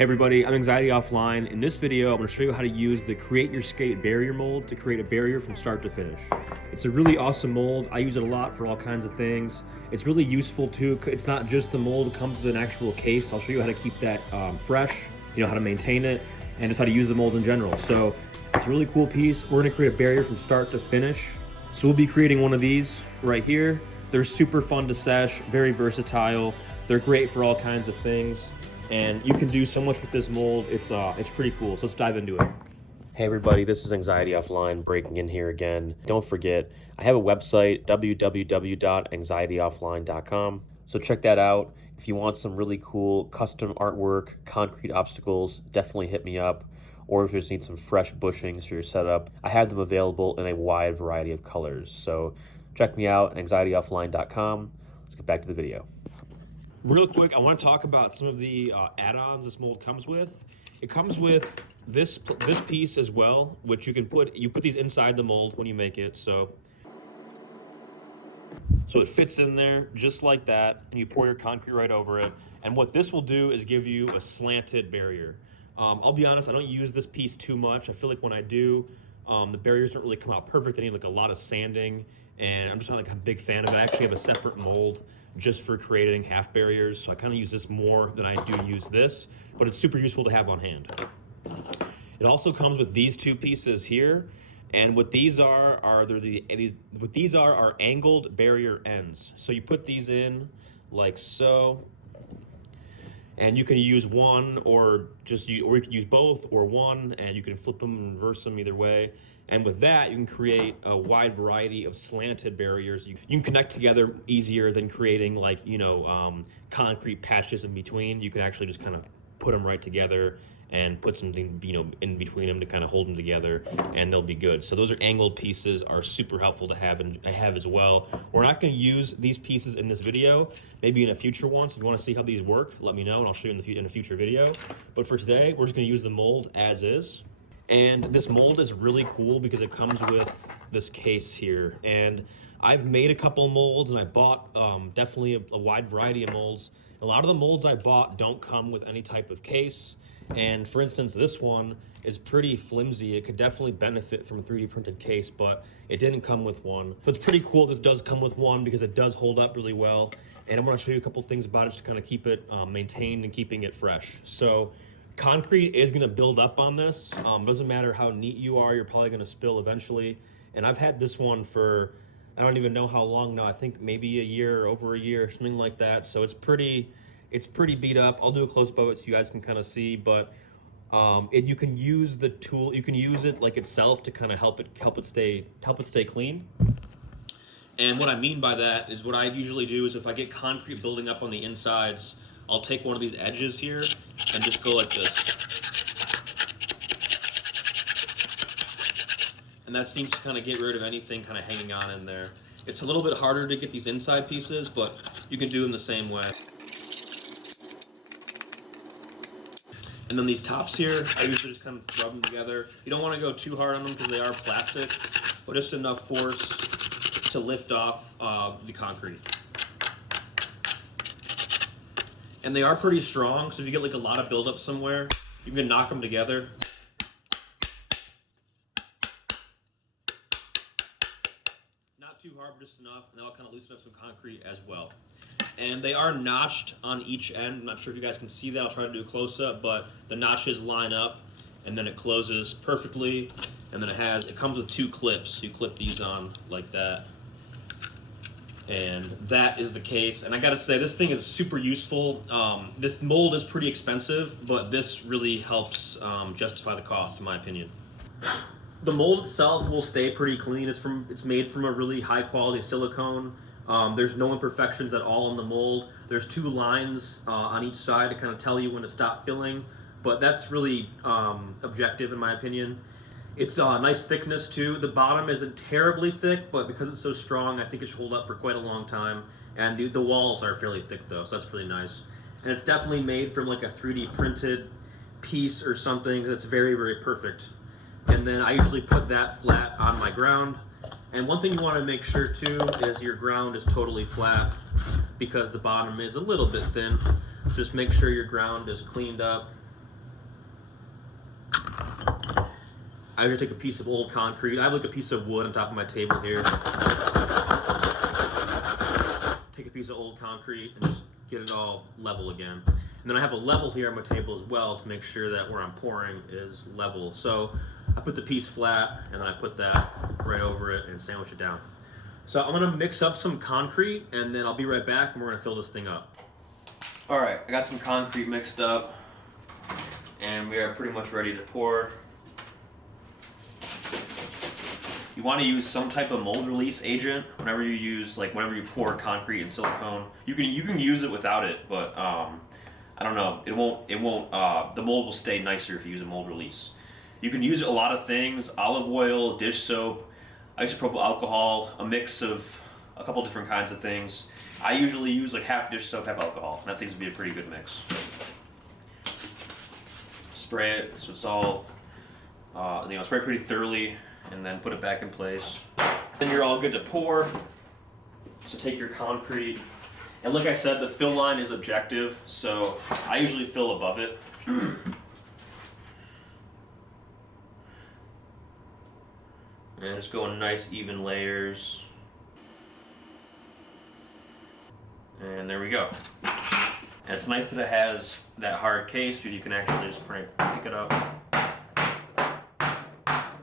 Hey everybody, I'm Anxiety Offline. In this video, I'm going to show you how to use the Create Your Skate barrier mold to create a barrier from start to finish. It's a really awesome mold. I use it a lot for all kinds of things. It's really useful too. It's not just the mold, it comes with an actual case. I'll show you how to keep that fresh, how to maintain it, and just how to use the mold in general. So it's a really cool piece. We're going to create a barrier from start to finish. So we'll be creating one of these right here. They're super fun to sesh, very versatile. They're great for all kinds of things. And you can do so much with this mold. It's pretty cool. So let's dive into it. Hey everybody, this is Anxiety Offline breaking in here again. Don't forget, I have a website, www.anxietyoffline.com. So check that out. If you want some really cool custom artwork, concrete obstacles, definitely hit me up. Or if you just need some fresh bushings for your setup, I have them available in a wide variety of colors. So check me out, anxietyoffline.com. Let's get back to the video. Real quick, I want to talk about some of the add-ons this mold comes with. It comes with this piece as well, which you put these inside the mold when you make it. So it fits in there just like that, and you pour your concrete right over it. And what this will do is give you a slanted barrier. I'll be honest, I don't use this piece too much. I feel like when I do, the barriers don't really come out perfect. They need like a lot of sanding, and I'm just not like a big fan of it. I actually have a separate mold just for creating half barriers, so I kind of use this more than I do use this, but it's super useful to have on hand. It also comes with these two pieces here, and what these are angled barrier ends. So you put these in like so, and you can use one or you can use both or one, and you can flip them and reverse them either way. And with that, you can create a wide variety of slanted barriers. You can connect together easier than creating concrete patches in between. You can actually just kind of put them right together and put something in between them to kind of hold them together, and they'll be good. So those are angled pieces, are super helpful to have, and I have as well. We're not going to use these pieces in this video, maybe in a future one. So if you want to see how these work, let me know and I'll show you in a future video. But for today, we're just going to use the mold as is. And this mold is really cool because it comes with this case here. And I've made a couple molds, and I bought definitely a wide variety of molds. A lot of the molds I bought don't come with any type of case. And for instance, this one is pretty flimsy. It could definitely benefit from a 3D printed case, but it didn't come with one. So it's pretty cool this does come with one because it does hold up really well. And I want to show you a couple things about it to kind of keep it maintained and keeping it fresh. So concrete is going to build up on this. Doesn't matter how neat you are, you're probably going to spill eventually. And I've had this one for, I don't even know how long now. I think maybe a year, over a year, something like that. So it's pretty beat up. I'll do a close up of it so you guys can kind of see, but you can use the tool, you can use it like itself to kind of help it stay clean. And what I mean by that is, what I usually do is if I get concrete building up on the insides, I'll take one of these edges here and just go like this. And that seems to kind of get rid of anything kind of hanging on in there. It's a little bit harder to get these inside pieces, but you can do them the same way. And then these tops here, I usually just kind of rub them together. You don't want to go too hard on them because they are plastic, but just enough force to lift off the concrete. And they are pretty strong, so if you get like a lot of buildup somewhere, you can knock them together. Not too hard, but just enough, and that'll kind of loosen up some concrete as well. And they are notched on each end. I'm not sure if you guys can see that. I'll try to do a close-up, but the notches line up, and then it closes perfectly. And then it comes with two clips. You clip these on like that. And that is the case. And I gotta say, this thing is super useful. This mold is pretty expensive, but this really helps justify the cost, in my opinion. The mold itself will stay pretty clean. It's made from a really high quality silicone. There's no imperfections at all in the mold. There's two lines on each side to kind of tell you when to stop filling, but that's really objective in my opinion. It's a nice thickness too. The bottom isn't terribly thick, but because it's so strong, I think it should hold up for quite a long time. And the walls are fairly thick though, so that's pretty nice. And it's definitely made from like a 3D printed piece or something that's very, very perfect. And then I usually put that flat on my ground. And one thing you want to make sure too is your ground is totally flat, because the bottom is a little bit thin. Just make sure your ground is cleaned up I usually take a piece of old concrete. I have like a piece of wood on top of my table here. Take a piece of old concrete and just get it all level again. And then I have a level here on my table as well to make sure that where I'm pouring is level. So I put the piece flat and then I put that right over it and sandwich it down. So I'm gonna mix up some concrete and then I'll be right back and we're gonna fill this thing up. All right, I got some concrete mixed up and we are pretty much ready to pour. You want to use some type of mold release agent whenever you use, like whenever you pour concrete and silicone. You can use it without it, but I don't know. It won't. The mold will stay nicer if you use a mold release. You can use a lot of things: olive oil, dish soap, isopropyl alcohol, a mix of a couple different kinds of things. I usually use like half dish soap, half alcohol, and that seems to be a pretty good mix. Spray it so it's all, spray pretty thoroughly. And then put it back in place. Then you're all good to pour. So take your concrete. And like I said, the fill line is objective, so I usually fill above it. And just go in nice even layers. And there we go. And it's nice that it has that hard case because you can actually just pick it up.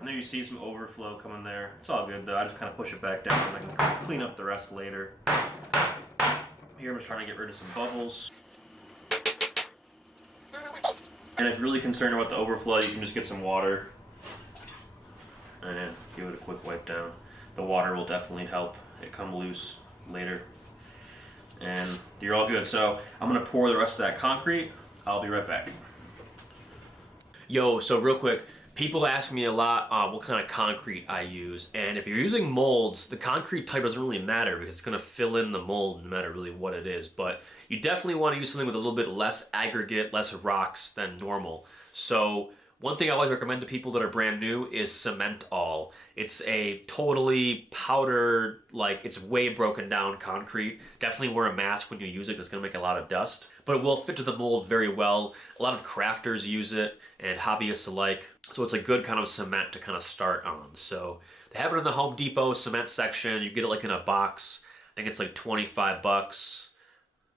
And then you see some overflow coming there. It's all good though. I just kind of push it back down and I can clean up the rest later. Here I'm just trying to get rid of some bubbles. And if you're really concerned about the overflow, you can just get some water and then give it a quick wipe down. The water will definitely help it come loose later. And you're all good. So I'm gonna pour the rest of that concrete. I'll be right back. Yo, so real quick, people ask me a lot what kind of concrete I use, and if you're using molds, the concrete type doesn't really matter because it's going to fill in the mold no matter really what it is, but you definitely want to use something with a little bit less aggregate, less rocks than normal. So one thing I always recommend to people that are brand new is Cement All. It's a totally powdered, like it's way broken down concrete. Definitely wear a mask when you use it because it's going to make a lot of dust, but it will fit to the mold very well. A lot of crafters use it and hobbyists alike. So it's a good kind of cement to kind of start on. So they have it in the Home Depot cement section. You get it like in a box. I think it's like 25 bucks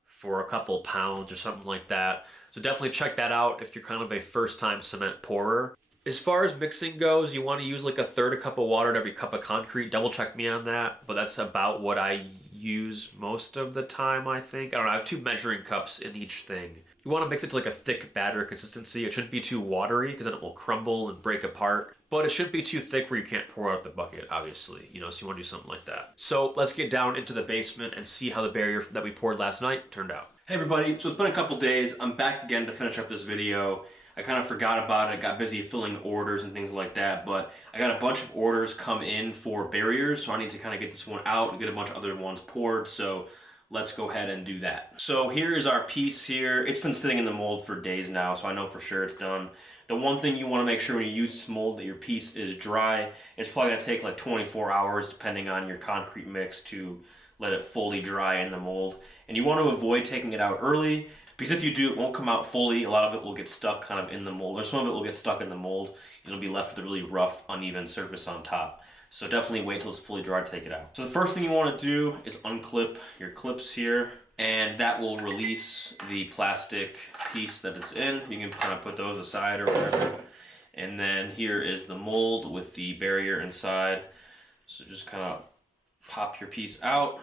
for a couple pounds or something like that. So definitely check that out if you're kind of a first-time cement pourer. As far as mixing goes, you want to use like a third a cup of water to every cup of concrete. Double check me on that, but that's about what I use most of the time, I think. I don't know, I have 2 measuring cups in each thing. You want to mix it to like a thick batter consistency. It shouldn't be too watery because then it will crumble and break apart. But it shouldn't be too thick where you can't pour out the bucket, obviously. So you want to do something like that. So let's get down into the basement and see how the barrier that we poured last night turned out. Hey everybody, so it's been a couple days. I'm back again to finish up this video. I kind of forgot about it, got busy filling orders and things like that, but I got a bunch of orders come in for barriers, so I need to kind of get this one out and get a bunch of other ones poured, so let's go ahead and do that. So here is our piece here. It's been sitting in the mold for days now, so I know for sure it's done. The one thing you want to make sure when you use this mold that your piece is dry. It's probably going to take like 24 hours depending on your concrete mix to let it fully dry in the mold. And you want to avoid taking it out early because if you do, it won't come out fully. A lot of it will get stuck kind of in the mold, or some of it will get stuck in the mold. It'll be left with a really rough, uneven surface on top. So definitely wait till it's fully dry to take it out. So the first thing you want to do is unclip your clips here, and that will release the plastic piece that it's in. You can kind of put those aside or whatever. And then here is the mold with the barrier inside. So just kind of pop your piece out.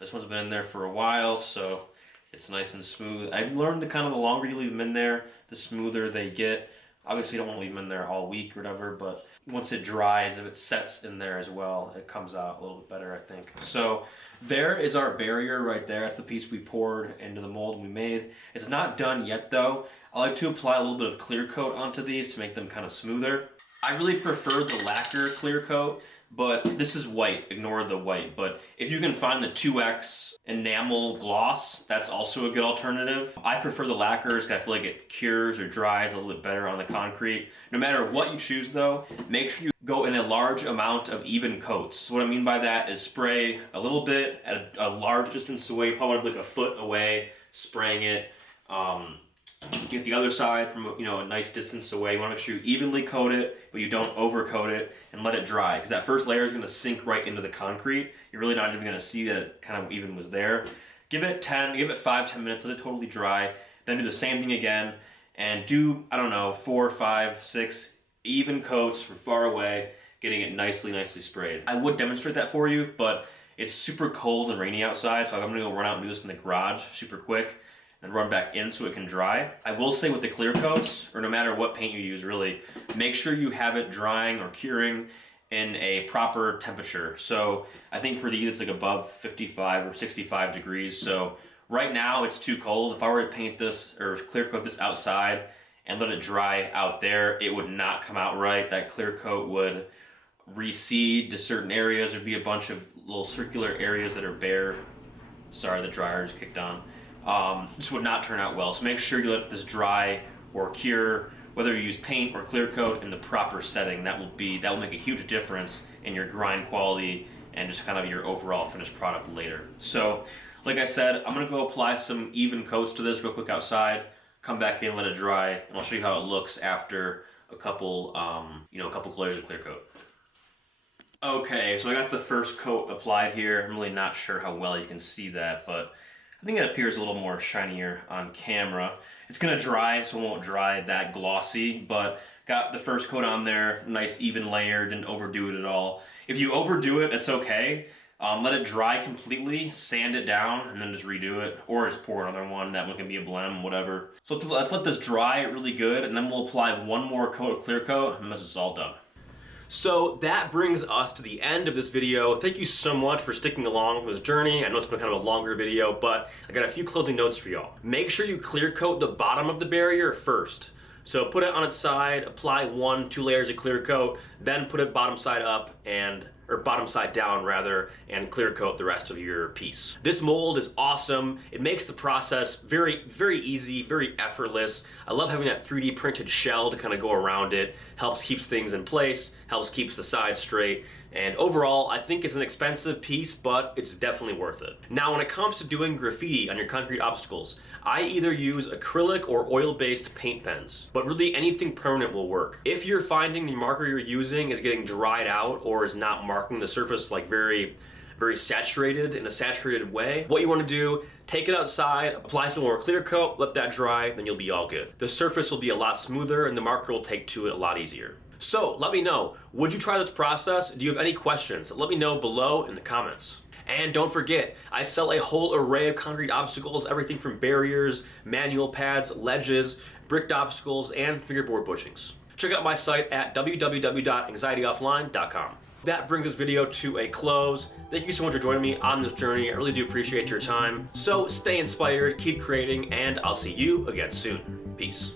This one's been in there for a while, so it's nice and smooth. I've learned that kind of the longer you leave them in there, the smoother they get. Obviously, you don't want to leave them in there all week or whatever, but once it dries, if it sets in there as well, it comes out a little bit better, I think. So there is our barrier right there. That's the piece we poured into the mold we made. It's not done yet, though. I like to apply a little bit of clear coat onto these to make them kind of smoother. I really prefer the lacquer clear coat, but this is white. Ignore the white. But if you can find the 2X enamel gloss, that's also a good alternative. I prefer the lacquers because I feel like it cures or dries a little bit better on the concrete. No matter what you choose though, make sure you go in a large amount of even coats. So what I mean by that is spray a little bit at a large distance away, probably like a foot away, spraying it. You get the other side from a nice distance away. You want to make sure you evenly coat it, but you don't overcoat it, and let it dry, because that first layer is going to sink right into the concrete. You're really not even going to see that it kind of even was there. Give it 5-10 minutes, let it totally dry. Then do the same thing again, and do, I don't know, 4, 5, 6 even coats from far away, getting it nicely sprayed. I would demonstrate that for you, but it's super cold and rainy outside, so I'm gonna go run out and do this in the garage super quick and run back in so it can dry. I will say with the clear coats, or no matter what paint you use really, make sure you have it drying or curing in a proper temperature. So I think for these it's like above 55 or 65 degrees. So right now it's too cold. If I were to paint this or clear coat this outside and let it dry out there, it would not come out right. That clear coat would reseed to certain areas. There'd be a bunch of little circular areas that are bare. Sorry, the dryer just kicked on. This would not turn out well. So make sure you let this dry or cure, whether you use paint or clear coat, in the proper setting. That will make a huge difference in your grind quality and just kind of your overall finished product later. So like I said, I'm gonna go apply some even coats to this real quick outside, come back in, let it dry, and I'll show you how it looks after a couple layers of clear coat. Okay, so I got the first coat applied here. I'm really not sure how well you can see that, but I think it appears a little more shinier on camera. It's gonna dry, so it won't dry that glossy, but got the first coat on there, nice even layer, didn't overdo it at all. If you overdo it, it's okay. Let it dry completely, sand it down, and then just redo it, or just pour another one. That one can be a blem, whatever. So let's let this dry really good, and then we'll apply one more coat of clear coat, and this is all done. So that brings us to the end of this video. Thank you so much for sticking along with this journey. I know it's been kind of a longer video, but I got a few closing notes for y'all. Make sure you clear coat the bottom of the barrier first. So put it on its side, apply 1-2 layers of clear coat, then put it bottom side up or bottom side down rather, and clear coat the rest of your piece. This mold is awesome. It makes the process very easy, very effortless. I love having that 3D printed shell to kind of go around it. Helps keeps things in place, helps keeps the sides straight. And overall, I think it's an expensive piece, but it's definitely worth it. Now, when it comes to doing graffiti on your concrete obstacles, I either use acrylic or oil-based paint pens, but really anything permanent will work. If you're finding the marker you're using is getting dried out or is not marking the surface like very saturated in a saturated way, what you want to do, take it outside, apply some more clear coat, let that dry, then you'll be all good. The surface will be a lot smoother and the marker will take to it a lot easier. So let me know, would you try this process? Do you have any questions? Let me know below in the comments. And don't forget, I sell a whole array of concrete obstacles, everything from barriers, manual pads, ledges, bricked obstacles, and fingerboard bushings. Check out my site at www.anxiettyoffline.com. That brings this video to a close. Thank you so much for joining me on this journey. I really do appreciate your time. So stay inspired, keep creating, and I'll see you again soon. Peace.